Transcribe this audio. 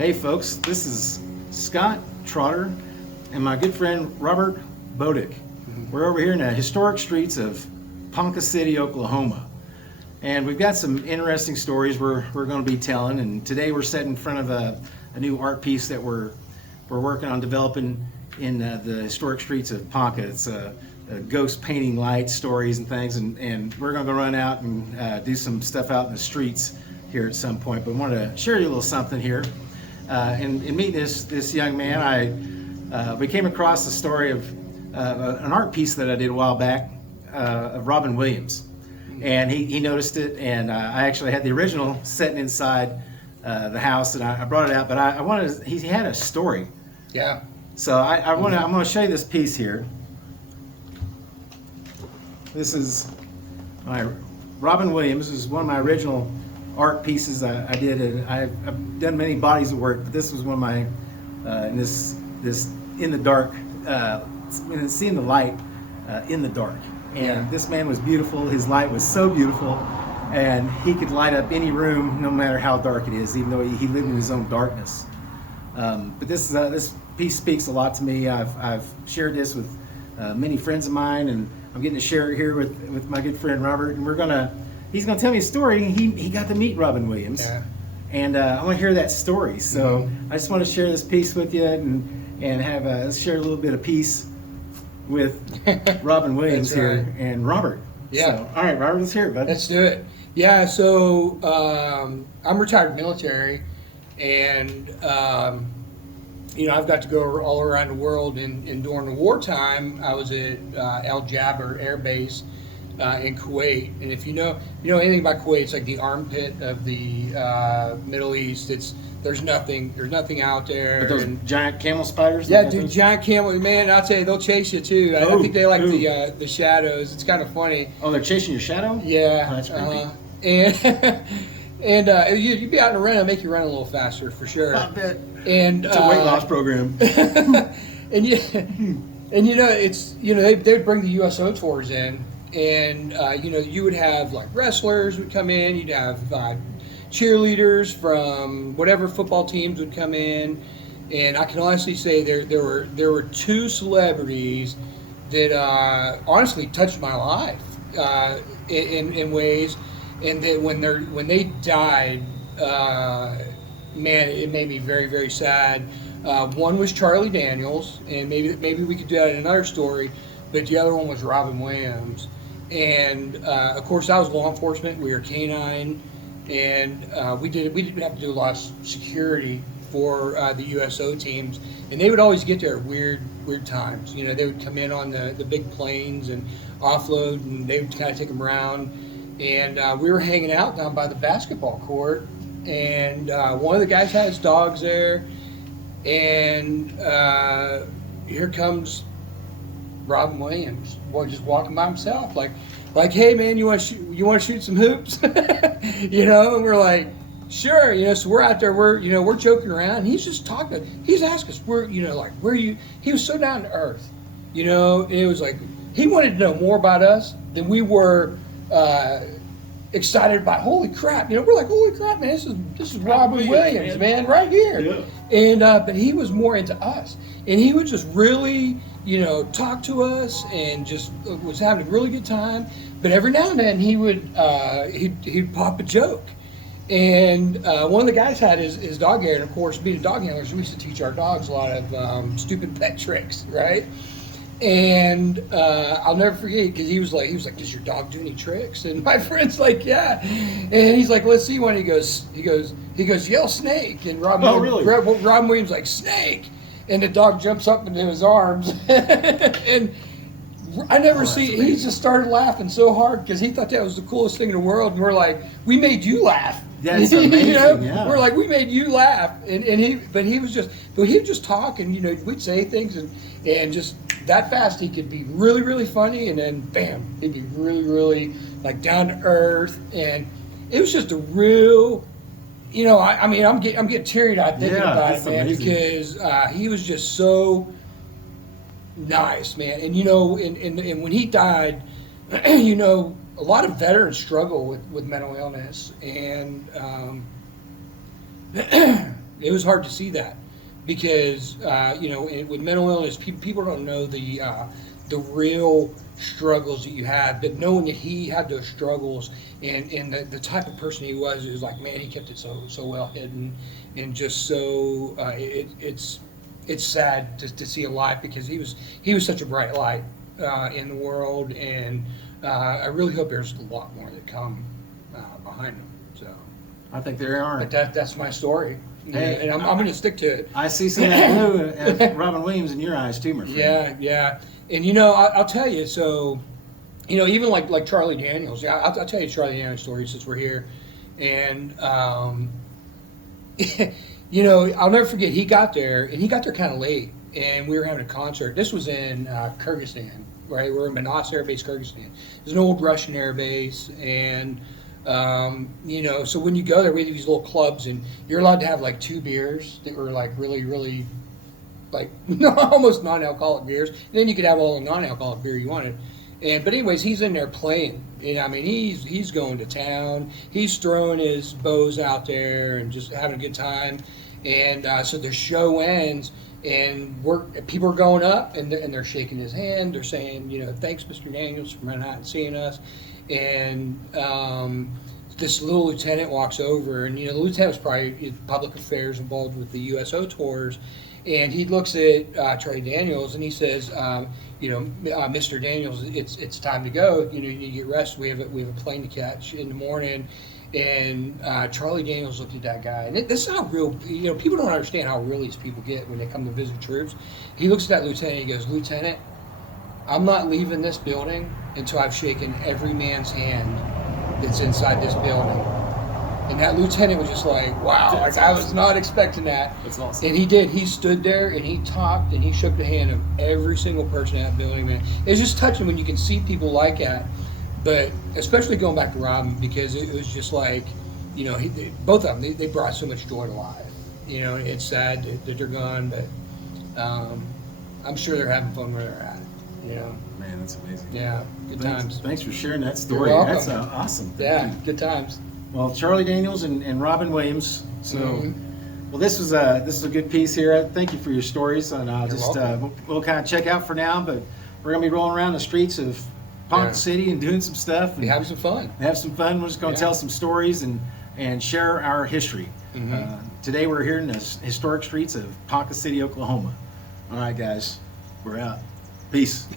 Hey folks, this is Scott Trotter and my good friend Robert Bodick. We're over here in the historic streets of Ponca City, Oklahoma. And we've got some interesting stories we're going to be telling, and today we're sitting in front of a new art piece that we're working on developing in the historic streets of Ponca. It's a ghost painting lights, stories and things, and we're going to go run out and do some stuff out in the streets here at some point. But I want to share you a little something here. In meeting this young man, we came across the story of an art piece that I did a while back of Robin Williams, and he noticed it, and I actually had the original sitting inside the house, and I brought it out. But I wanted he had a story. Yeah. So I'm going to show you this piece here. This is my Robin Williams. This is one of my original art pieces I did, and I've done many bodies of work, but this was one of my this in the dark, seeing the light in the dark. And this man was beautiful. His light was so beautiful, and he could light up any room, no matter how dark it is, even though he lived in his own darkness. But this piece speaks a lot to me. I've shared this with many friends of mine, and I'm getting to share it here with my good friend Robert, and he's gonna tell me a story. He got to meet Robin Williams, and I want to hear that story. So I just want to share this piece with you, and have share a little bit of peace with Robin Williams here and Robert. Yeah. So, all right, Robert, let's hear it, bud. Let's do it. Yeah. So I'm retired military, and I've got to go all around the world. And during the wartime, I was at El Jaber Air Base in Kuwait. And if you know anything about Kuwait, it's like the armpit of the Middle East. There's nothing out there. But those giant camel spiders? Yeah, dude, giant camel. Man, I'll tell you, they'll chase you too. I think they like the shadows. It's kind of funny. Oh, they're chasing your shadow? Yeah. Oh, that's creepy. And you'd be out in a run, it'll make you run a little faster for sure. I bet. And it's a weight loss program. and they'd bring the USO tours in, and you would have like wrestlers would come in, you'd have cheerleaders from whatever football teams would come in, and I can honestly say there were two celebrities that honestly touched my life in ways, and that when they died, man, it made me very, very sad. One was Charlie Daniels, and maybe we could do that in another story, but the other one was Robin Williams. And of course, I was law enforcement. We were canine, and we didn't have to do a lot of security for the USO teams, and they would always get there at weird times. They would come in on the big planes and offload, and they would kind of take them around. And we were hanging out down by the basketball court, and one of the guys had his dogs there, and here comes Robin Williams, just walking by himself, like, hey man, you want to shoot some hoops, And we're like, sure, So we're out there, we're joking around. And he's just talking. He's asking us, where are you? He was so down to earth, And it was like he wanted to know more about us than we were excited about. Holy crap, we're like, holy crap, man, this is Robin Williams, man, right here. Yeah. And but he was more into us, and he would just really, talk to us, and just was having a really good time. But every now and then he would he'd pop a joke. And one of the guys had his dog hair, and of course, being dog handlers, we used to teach our dogs a lot of stupid pet tricks, right? And I'll never forget, because he was like, does your dog do any tricks? And my friend's like, yeah. And he's like, let's see one. He goes, yell snake. And Robin Williams like, snake. And the dog jumps up into his arms. And I never he just started laughing so hard because he thought that was the coolest thing in the world. And we're like, we made you laugh. That's amazing. Yeah. We're like, we made you laugh. And he would just talk, and we'd say things, and just that fast he could be really, really funny, and then bam, he'd be really, really like down to earth. And it was just a real, I'm getting teary-eyed thinking about it, man, amazing. Because he was just so nice, man. And and when he died, a lot of veterans struggle with mental illness, and It was hard to see that because with mental illness, people don't know the real struggles that you have. But knowing that he had those struggles and the type of person he was, it was like, man, he kept it so well hidden, and just so it's sad to see a life, because he was such a bright light in the world, and I really hope there's a lot more that come behind him. So I think there are. but that's my story, Hey, and I'm going to stick to it. I see some of that blue, Robin Williams, in your eyes too, my friend. Yeah, and I'll tell you. So, even like Charlie Daniels. Yeah, I'll tell you Charlie Daniels' story since we're here, and I'll never forget. He got there kind of late, and we were having a concert. This was in Kyrgyzstan, right? We're in Manas Air Base, Kyrgyzstan. It's an old Russian air base, and so when you go there, we have these little clubs, and you're allowed to have like 2 beers that were like really, really, like almost non-alcoholic beers. And then you could have all the non-alcoholic beer you wanted. But anyways, he's in there playing. And I mean, he's going to town. He's throwing his bows out there and just having a good time. And so the show ends, and people are going up, and they're shaking his hand. They're saying, thanks, Mr. Daniels, for running out and seeing us. And this little lieutenant walks over, and the lieutenant was probably in public affairs involved with the USO tours, and he looks at Charlie Daniels, and he says, Mr. Daniels, it's time to go. You need to get rest. We have a plane to catch in the morning. And Charlie Daniels looked at that guy, and this is how real. People don't understand how real these people get when they come to visit troops. He looks at that lieutenant. He goes, "Lieutenant, I'm not leaving this building until I've shaken every man's hand that's inside this building." And that lieutenant was just like, wow, That's I was awesome. not expecting that. That's awesome. And he did. He stood there and he talked and he shook the hand of every single person in that building, man. It's just touching when you can see people like that. But especially going back to Robin, because it was just like, both of them, they brought so much joy to life. It's sad that they're gone, but I'm sure they're having fun where they're at. Man, that's amazing. Yeah, good times. Thanks for sharing that story. welcome. That's awesome. Thank Yeah, you. good times. Well, Charlie Daniels and Robin Williams. So, Mhm. well, this is a good piece here. Thank you for your stories, and I'll You're just welcome. we'll kind of check out for now. But we're gonna be rolling around the streets of Ponca Yeah. City and doing some stuff and We having some fun. have some fun. We're just gonna Yeah. tell some stories and share our history. Mhm. Today we're here in the historic streets of Ponca City, Oklahoma. All right, guys, we're out. Peace.